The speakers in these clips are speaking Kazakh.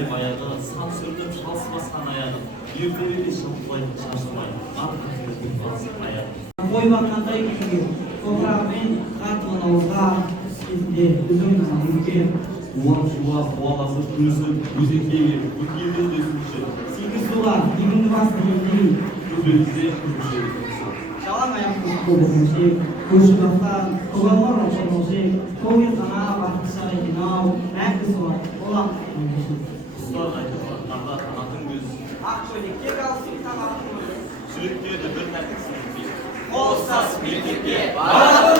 Ай баяғы сап сүрдім шалсыма санаяды. Ертеректе шапқылайтын шашылмайды. Артық басып аяды. Қойбаққандай күйге, топырағымен қатмын ауызға кезінде үзімнің үйге. Уақ-шуақ қуаласып күрісіп, өзеккеге өткелден де сүрші. Сегіз суға, егінді басты елдей. Күзбелізде күріші. Жалаң аяқтың көбірінші, көрші-бақтан, ұғалмар ұшырмаушы, көңіл қана бақытша екен-ау, әккі солай, олақ көңілші. Құстар айтылған таңда танатын көз. Ақ көйлекке қалсын таңатын көз. Сүректерді бір мәтіксін кез. Қолсас мектепке баратын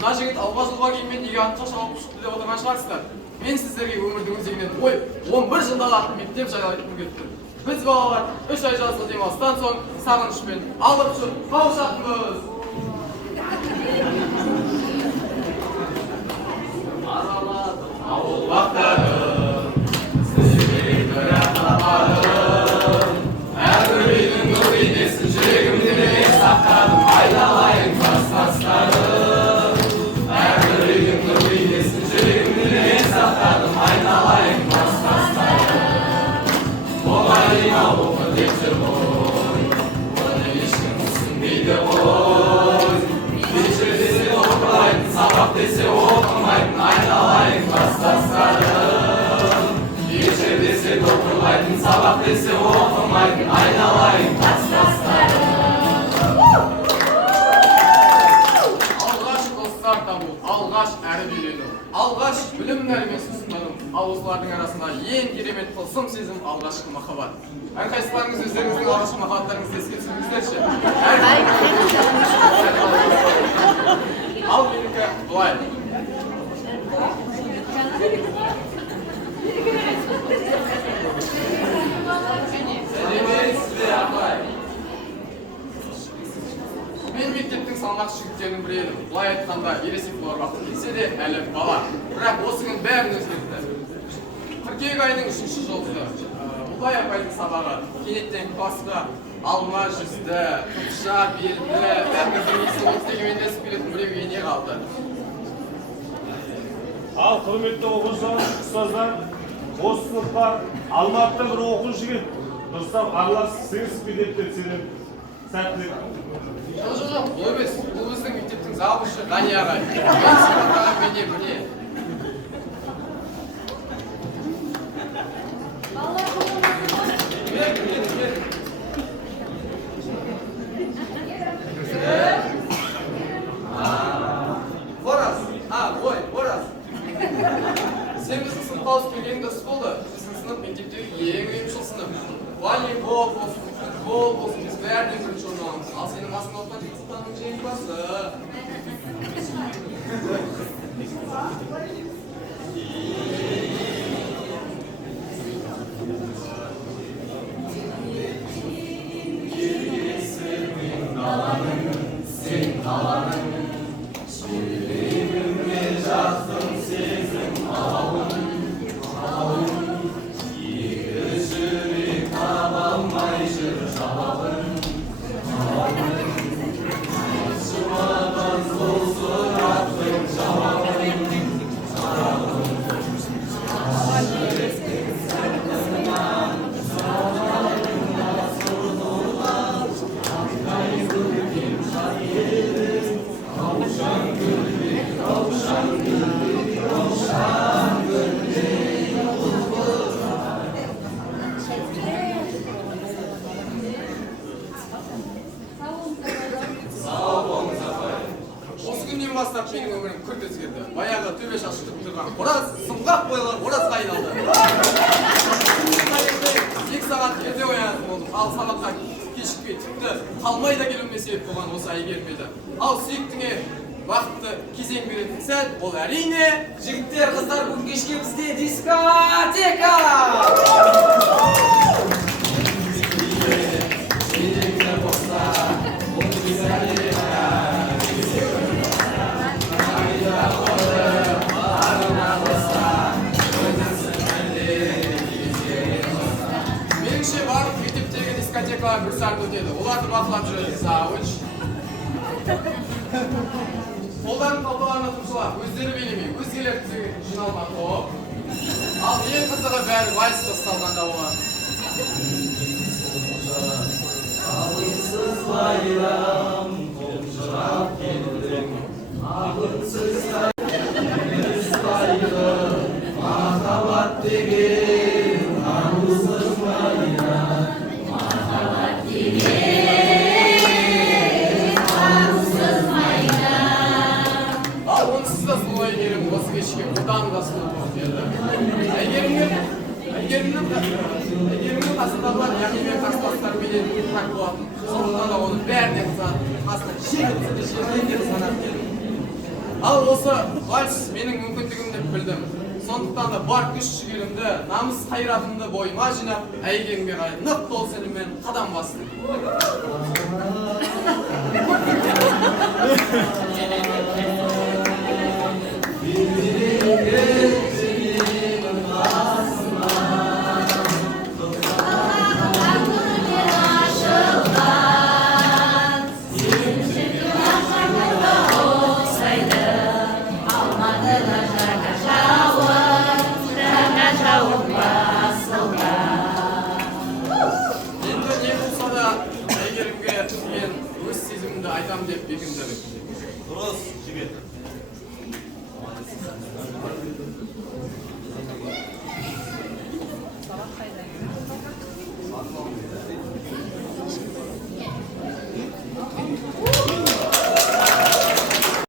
Мына жігіт алға жылға кейінмен неге атқа шауып шықты деп отырған шығарсыздар. Мен сіздерге өмірдің өзегінен қойып, 11 жылдағы атты мектеп жайлы айтқым келіп тұр. Біз балалар 3 ай жазғы демалыстан соң сағынышпен алып ұшып қауышатынбыз. Араладым ауыл бақтарын, сізге бірақ тападым. Әрбір үйдің нұр бейнесін жүрегімде мен сақтадым, айналайын класстастарым. Айналайын класстастарым, мұғалима оқы деп жүр ғой, оны ешкім түсінбейді ғой. Кешір десе оқылайтын, сабақ десе оқымайтын, айналайын класстастарым. Кешір десе оқылайтын, сабақ десе оқымайтын, айналайын класстастарым. Алғаш достар табу, алғаш әріп үйрену, алғаш білім нәрмесін ұстану, ал осылардың арасында ең керемет тылсым сезім алғашқы махаббат. Әрқайсыларыңыз өздеріңіздің алғашқы махаббаттарыңызды еске түсіріңіздерші. Ал менікі былай. Сәлеметсіз апай. Мен мектептің салмақ жігіттерінің бірі едім. Былай айтқанда ересек болар уақыт келсе де әлі бала. Бірақ осы күн бәрін өзгертті. Қыркүйек айының 3-ші жолы. Ұлай апайдың сабағы. Кенеттен класқа алма жүзді, тұпша белді, бәріміздің есін өтсегімен десіп келетін біреу ене қалды. Ал құрметті оқушылар, ұстаздар, осы сыныпқа Алматыда бір оқушы келді. Дұрыстап араласып деп сенем. Сәттілік. Жоқ, бұл емес. Бұл біздің мектептің завушы Ғани ағай. Мен сипаттаған міне. Борас. Сен біздің сыныпқа ауысып келгенің дұрыс болды. Біздің сынып мектептегі ең ұйымшыл сынып. Волейбол болсын, футбол болсын, біз бәрінен бірінші орын аламыз. Ал сенің қасыңда отырған сыныптың жеңімпазы. бастап менің өмірім күрт өзгерді. Баяғы төбе шашы тік тұрған ораз, сұңғақ бойлы оразға айналды. 2 сағат ерте оянатын болдым. Ал сабаққа кешікпей тіпті қалмай да келуіме себеп болған осы әйгерім еді. Ал сүйіктіңе бақытты кезең беретін сәт ол әрине Жігіттер, қыздар, бүгін кешке бізде дискотека! меніңше барлық мектептегі дискотекалар бір сағат өтеді. Оларды бақылап жүреді завуч. Қолдарын қалталарына тұмшылап, өздері билемей, өзгелер жиналған топ. Ал ең қызығы бәрі вальс басталғанда болады. Алыңсыз байрам, қомшырап келдің, ағынсыз байрам, махаббат деген арусыз байрам. Махаббат деген арусыз байрам. Ал онсыз да сұлу әйгерім осы кешке одан да сұлу болып келді. Әйгерімнің қасындағылар яғни мен қарсыластарыменен ынтымақ болатын. Сондықтан да оның бәріне қасына жеңілдері санап келдім. Ал осы вальс менің мүмкіндігім деп білдім. Сондықтан да бар күш-жігерімді, намыс қайратымды бойыма жинап, әйгерімге қарай нық қол сеніммен қадам бастым. Енді не болса да әйгерімге мен өз сезімімді айтам деп бекіндім. Дұрыс, жігіт.